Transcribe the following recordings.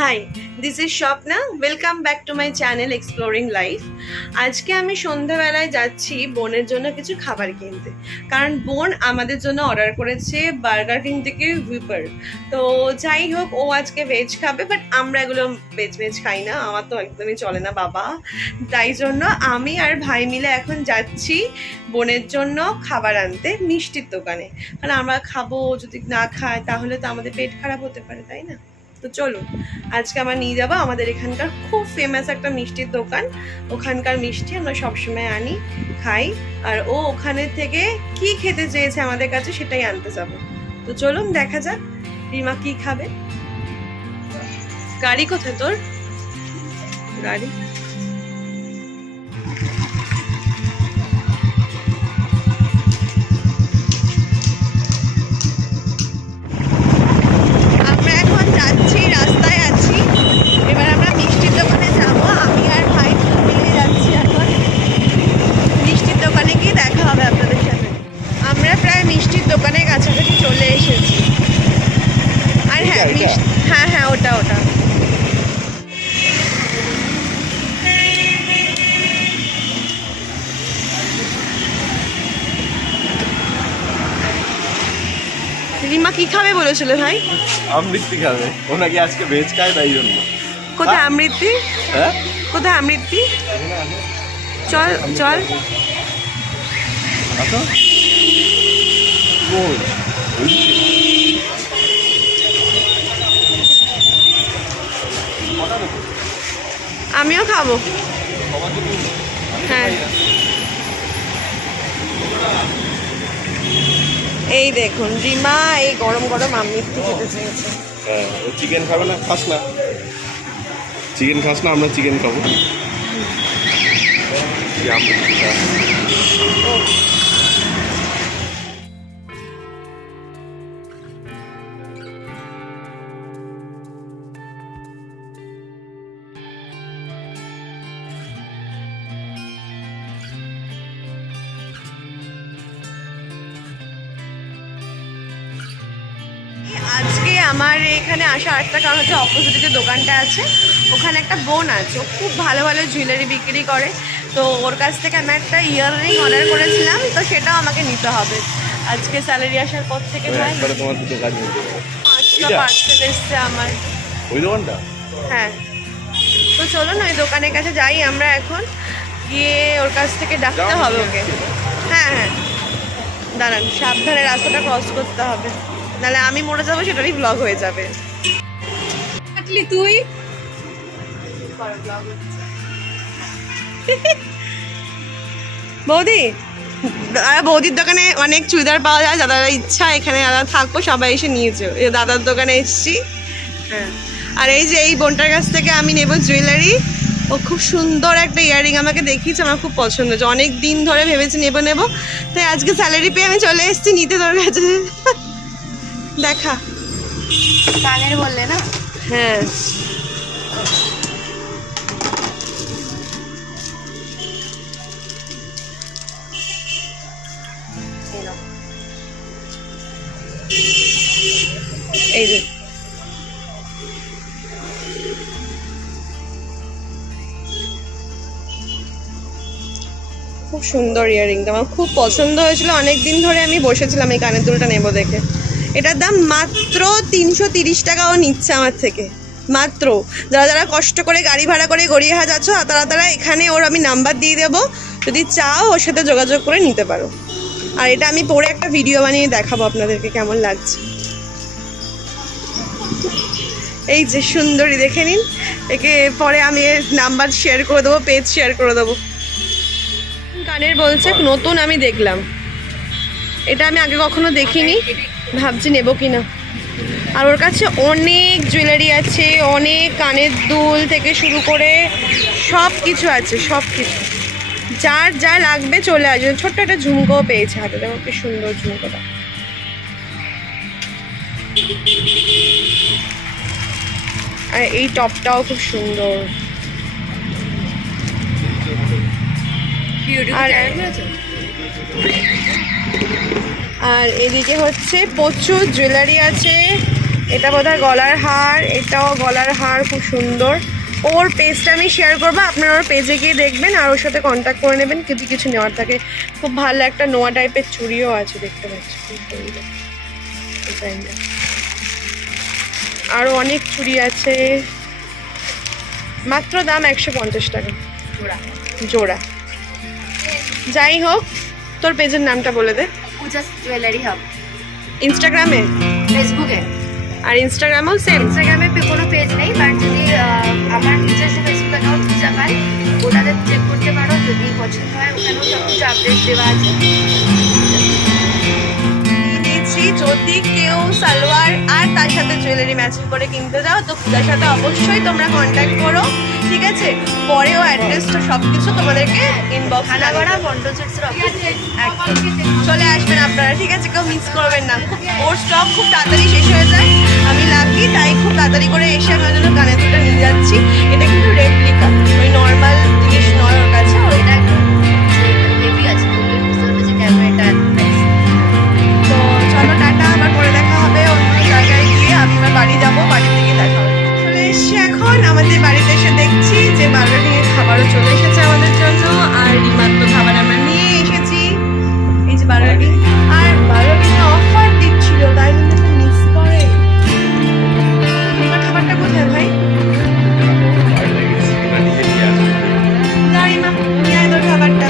High, this is Swapna. Welcome back to my channel exploring life. আজকে আমি সন্ধ্যাবেলায় যাচ্ছি বোনের জন্য কিছু খাবার কিনতে, কারণ বোন আমাদের জন্য অর্ডার করেছে বার্গার কিং থেকে হুইপার। তো যাই হোক, ও আজকে ভেজ খাবে, বাট আমরা এগুলো ভেজ খাই না, আমার তো একদমই চলে না বাবা। তাই জন্য আমি আর ভাই মিলে এখন যাচ্ছি বোনের জন্য খাবার আনতে মিষ্টির দোকানে, কারণ আমরা খাবো, যদি না খায় তাহলে তো আমাদের পেট খারাপ হতে পারে, তাই না? তো চলুন, আজকে আমরা নিয়ে যাবো আমাদের এখানকার খুব ফেমাস একটা মিষ্টির দোকান। ওখানকার মিষ্টি আমরা সবসময় আনি, খাই, আর ও ওখানে থেকে কি খেতে চেয়েছে আমাদের কাছে সেটাই আনতে যাবো। তো চলুন দেখা যাক রিমা কি খাবে। গাড়ি কোথায় তোর? গাড়ি দোকানের কাছাকাছি চলে এসেছি। আর হ্যাঁ, হ্যাঁ হ্যাঁ, ওটা ওটা রিমা কি খাবে বলেছিল ভাই? আমৃতি খাবে, ও নাকি আজকে ভেজ খায় তাই জন্য। কোথায় আমৃতি? হ্যাঁ, কোথায় আমৃতি? চল চল, আসো। আমিও খাবো। হ্যাঁ, এই দেখুন রিমা এই গরম গরম আমৃতি খেতে চেয়েছে। হ্যাঁ, ও চিকেন খাবে না, খাস না, চিকেন খাস না, আমরা চিকেন খাবো। আজকে আমার এখানে আসা আরেকটা কারণ হচ্ছে, অপোজিটে যে দোকানটা আছে ওখানে একটা বোন আছে, ও খুব ভালো ভালো জুয়েলারি বিক্রি করে। তো ওর কাছ থেকে আমি একটা ইয়াররিং অর্ডার করেছিলাম, তো সেটাও আমাকে নিতে হবে আজকে স্যালারি আসার পর থেকে। তোমার দুটো কাজ হয়ে যাবে। 5টা পার্সেল এসছে আমার। ওই দোকানটা? হ্যাঁ, তো চলুন ওই দোকানের কাছে যাই আমরা এখন, গিয়ে ওর কাছ থেকে ডাকতে হবে ওকে। হ্যাঁ হ্যাঁ, দাঁড়ান, সাবধানে রাস্তাটা ক্রস করতে হবে, নাহলে আমি মরে যাবো, সেটারই ব্লগ হয়ে যাবে। তুই বৌদি, বৌদির দোকানে অনেক চুড়িদার পাওয়া যায়, যাদের ইচ্ছা এখানে দাদা থাকবো সবাই এসে নিয়েছো। এই দাদার দোকানে এসছি। হ্যাঁ, আর এই যে এই বোনটার কাছ থেকে আমি নেব জুয়েলারি। ও খুব সুন্দর একটা ইয়াররিং আমাকে দেখিয়েছে, আমার খুব পছন্দ হয়েছে, অনেক দিন ধরে ভেবেছি নেব, তাই আজকে স্যালারি পেয়ে আমি চলে এসেছি নিতে তোর কাছে। দেখা কানের বললে না? হ্যাঁ, এই যে খুব সুন্দর ইয়াররিংটা আমার খুব পছন্দ হয়েছিল, অনেক দিন ধরে আমি বসেছিলাম এই কানের দুলটা নেবো দেখে। এটার দাম মাত্র 330 টাকাও নিচ্ছে আমার থেকে, মাত্র। যারা যারা কষ্ট করে গাড়ি ভাড়া করে গড়িয়াহাট যাচ্ছ, তারা এখানে ওর আমি নাম্বার দিয়ে দেবো, যদি চাও ওর সাথে যোগাযোগ করে নিতে পারো। আর এটা আমি পরে একটা ভিডিও বানিয়ে দেখাবো আপনাদেরকে কেমন লাগছে। এই যে সুন্দরী, দেখে নিন, একে পরে আমি নাম্বার শেয়ার করে দেবো, পেজ শেয়ার করে দেবো। কানের বলছে নতুন, আমি দেখলাম, এটা আমি আগে কখনো দেখিনি, ভাবছি নেবো কিনা। আর ওর কাছে অনেক জুয়েলারি আছে, অনেক কানের দুল থেকে শুরু করে সব কিছু আছে, সব কিছু যার যা লাগবে চলে আসবে। ছোট্ট একটা ঝুমকোও পেয়েছে হাতে, দেখো কি সুন্দর ঝুমকোটা। আর এই টপটাও খুব সুন্দর। আর এদিকে হচ্ছে প্রচুর জুয়েলারি আছে, এটা বোধহয় গলার হার, এটাও গলার হার, খুব সুন্দর। ওর পেজটা আমি শেয়ার করবো, আপনারা ওর পেজে গিয়ে দেখবেন আর ওর সাথে কন্ট্যাক্ট করে নেবেন যদি কিছু নেওয়ার থাকে। খুব ভালো একটা নোয়া টাইপের চুড়িও আছে, দেখতে পাচ্ছি খুব সুন্দর ডিজাইনটা। আরও অনেক চুড়ি আছে, মাত্র দাম 150 টাকা জোড়া। যাই হোক, তোর পেজের নামটা বলে দে। পূজা জুয়েলারি হাব ইনস্টাগ্রামে, ফেসবুকে। আর ইনস্টাগ্রামেও সেম। ইনস্টাগ্রামে কোনো পেজ নেই, বাট যদি আমার নিজস্ব ফেসবুক অ্যাকাউন্ট পূজা পাই, ওটাতে চেক করতে পারো। যদি পছন্দ হয় ওখানেও সব কিছু আপডেট দেওয়া আছে। দিয়েছি, যদি কেউ সালোয়ার আর তার সাথে জুয়েলারি ম্যাচিং করে কিনতে যাও তো পূজার সাথে অবশ্যই তোমরা কন্ট্যাক্ট করো, ঠিক আছে? পরেও অ্যাড্রেসটা সব কিছু তোমাদেরকে ইনবক্স খানাগড়া মন্ডল সেটসের অফিসে চলে আসবেন আপনারা, ঠিক আছে? কেউ মিস করবেন না। ওর স্টক খুব তাড়াতাড়ি শেষ হয়ে যায়, আমি লাকি তাই খুব তাড়াতাড়ি করে এসে আমার জন্য কানের দুটো নিয়ে যাচ্ছি। এটা কিন্তু রেপ্লিকা, ওই নর্মাল জিনিস নয় ওর কাছে। এটা একদম হেভি আছে, বুঝতে পারবে যে ক্যামেরাটা তো চলো টাটা, আবার পরে দেখা হবে অন্য জায়গায় গিয়ে। আমি এবার বাড়ি যাবো, বাড়ি থেকে দেখা হবে। চলে এসছি এখন আমাদের বাড়িতে, এসে দেখছি যে বার্গার কিংয়ের খাবারও চলে এসেছে আমাদের জন্য। আর রিমাত্র খাবার আমরা নিয়ে এসেছি, এই যে বার্গার কিং। আর বার্গার কিং অফার দিচ্ছিল, তাই জন্য খুব মিস করে। তোমার খাবারটা কোথায় ভাই? না রিমা, নিয়ে আয় তোর খাবারটা।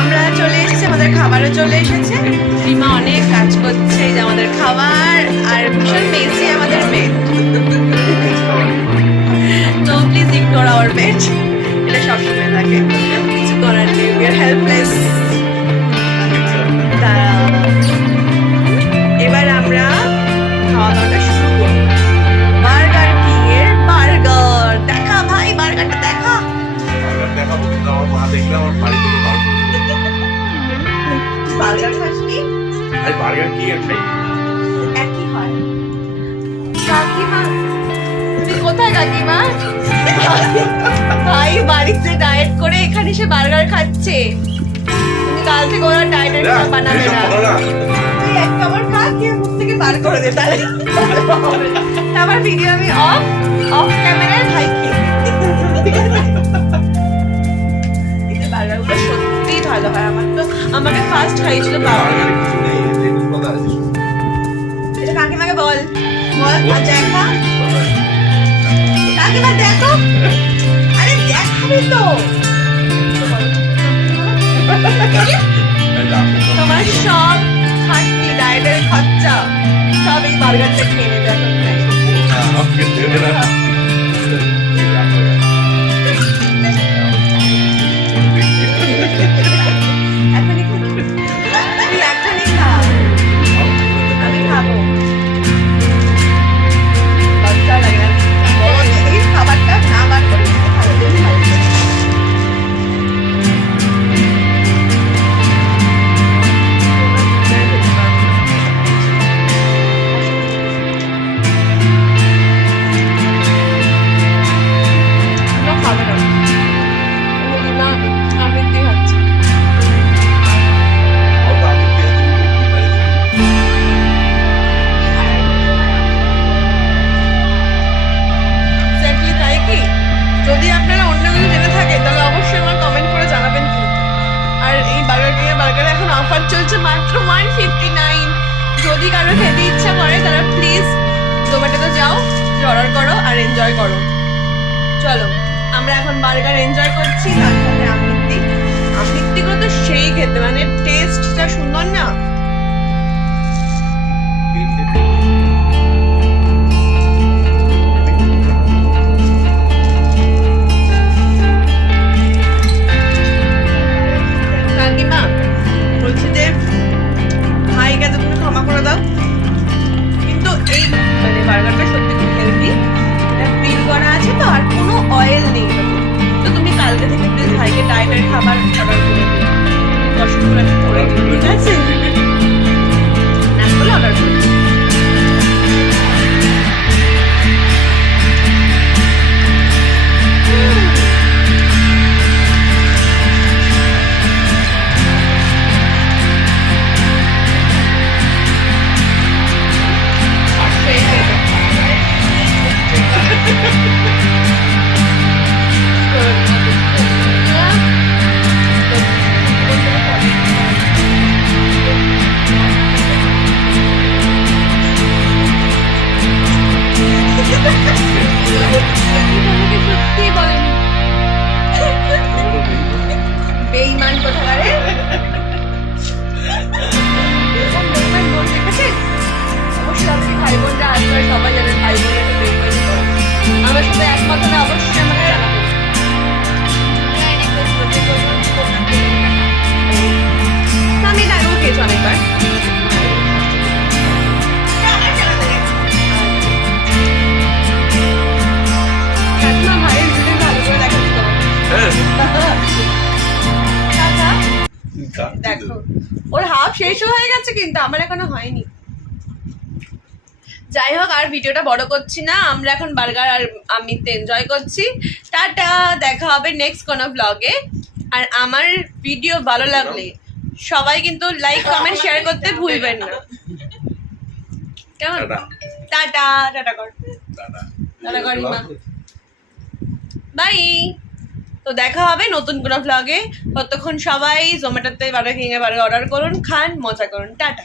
আমরা চলে এসেছি, আমাদের খাবারও চলে এসেছে। রিমা অনেক কাজ করছে, এই যে আমাদের খাবার। আর ভীষণ মেসি আমাদের বেড, তো প্লিজ ইগনোর আওয়ার বেড, এটা সবসময় থাকে, কিছু করার নেই, উই আর হেল্পলেস। এবার আমরা খাওয়া দাওয়াটা শুরু করব। বার্গার কিং এর বার্গার দেখা ভাই, বার্গারটা দেখা। দেখাবো, কিন্তু আমার মা দেখলে আমার বাড়ি থেকে বার করে দেবে। বার্গার খাসনি? আরে বার্গার কি আর খাই? একই হয়। কাকিমা, তুমি কোথায় কাকিমা? ভাই বাড়িতে ডায়েট করে এখানে এসে বার্গার খাচ্ছে। তুমি কাল থেকে ওরা ডায়েটের খাবার বানাবে না। তুই এক খাবার খা, খেয়ে মুখ থেকে বার করে দে, তাহলে আমার ভিডিও আমি অফ ক্যামেরায় ভাই খেয়ে। এই যে বার্গারগুলো সত্যিই ভালো হয়। আমার তো আমাকে ফার্স্ট খাইয়েছিল বাবা। এটা কাকিমাকে বল, বল আর দেখা। কাকিমা দেখো, আরে দেখাবি তো। তোমার সব খাটনি, ডায়েটের খরচা সব এই বার্গারটা খেয়ে নেবে এখন। এখনই তুই এখনই খা, আমি খাবো। লজ্জা লাগে না? বড় দিদির খাবারটা না বার করে ভালো বেশি ভালো। খাবে না, না আবৃত্তি খাচ্ছে। এক্স্যাক্টলি তাই কি? যদি আপনারা অন্য কিছু জেনে থাকেন তাহলে অবশ্যই আমার কমেন্ট করে জানাবেন কি। আর এই বার্গার কিং এর বার্গারে এখন অফার চলছে মাত্র 159। যদি কারো খেতে ইচ্ছা করে তারা প্লিজ জোম্যাটোতে যাও, অর্ডার করো আর এনজয় করো। চলো আমরা এখন বার্গার এনজয় করছি, তার সাথে আমৃত্তিগুলো তো সেই খেতে, মানে টেস্টটা সুন্দর না? কাকিমা বলছি যে ভাইকে তো তুমি ক্ষমা করে দাও, কিন্তু এই মানে বার্গারটা সত্যি খুব হেলদি, গ্রিল করা আছে তো, আর কোনো অয়েল নেই। তো তুমি কালকে থেকে প্লিজ ভাইকে ডায়েটের খাবার অর্ডার করে দিও, কষ্ট করে আমি করে দিই, ঠিক আছে? না বলে অর্ডার করে সত্যি বলেনি বেঈমান কোথাকারে এরকম বেঈমান বোন দেখেছে অবশ্যই আপনি ভাই বোনরা আসবে সবাই জানেন ভাই বোনের বেঈমানি করে আমার সাথে একমত হলে অবশ্যই আমাকে জানাবেন না, আমি এটা আগেও খেয়েছি অনেকবার কাকিমা ভাইয়ের ভিডিও ভালো করে দেখাচ্ছি তোমাকে দেখো ওর হাফ শেষ হয়ে গেছে কিন্তু আমার এখনো হয়নি যাই হোক আর ভিডিওটা বড় করছি না আমরা এখন বার্গার আর আমিতে এনজয় করছি টাটা দেখা হবে নেক্সট কোনো ব্লগে আর আমার ভিডিও ভালো লাগলে সবাই কিন্তু লাইক কমেন্ট শেয়ার করতে ভুলবেন না কেমন টাটা টাটা কর টাটা করি মা বাই তো দেখা হবে নতুন কোনো ব্লগে ততক্ষণ সবাই জোম্যাটোতে বার্গার কিংয়ে বার্গার অর্ডার করুন খান মজা করুন টাটা